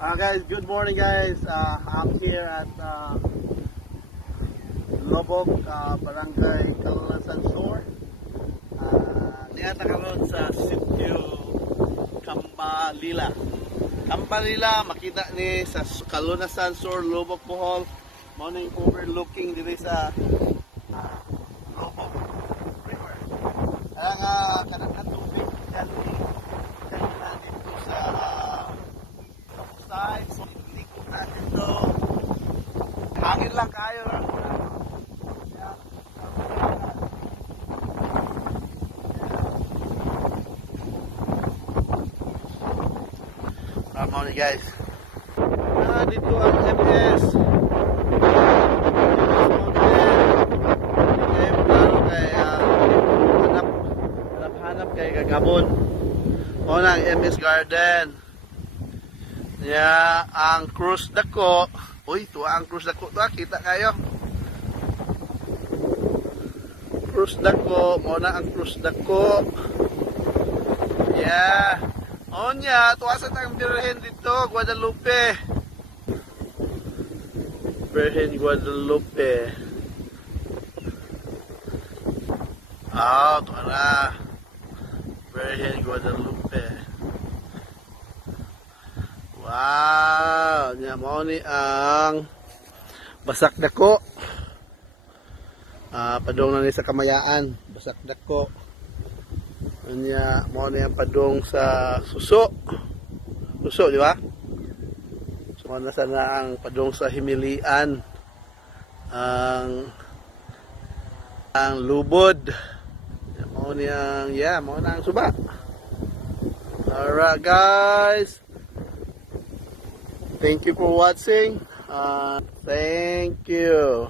Guys, good morning guys. I'm here at Lobok, Barangay Kalulasan Sur. Niyata karon sa sitio Cambalila. Cambalila, makita ni sa Kalulasan Sur, Lobok, Bohol. Morning overlooking diri sa Lobok River. Kaya kanang tubig yan dito sa side. So, ikot natin to. Hangin lang kayo. Come on guys. Dito ang MS. Hanap kay Gagabon. O na ang MS Garden. Ya, ang Cruz Dako. Uy, ito ang Cruz Dako. Ito, kita kayo. Cruz Dako. Muna ang Cruz Dako. Ya. O niya, tuwasan ang Birhen dito, Guadalupe. Birhen Guadalupe. Ito na. Birhen Guadalupe. Wow, nya mo ni ang Basak Dako. Padong na ni sa Kamayaan, Basak Dako. Nya mo ni ang padong sa Suso. Suso, di ba? So na sana ang padong sa Himilian. Ang Lubod. Mo ni ang mo na ang Suba. Alright guys. Thank you for watching. Thank you.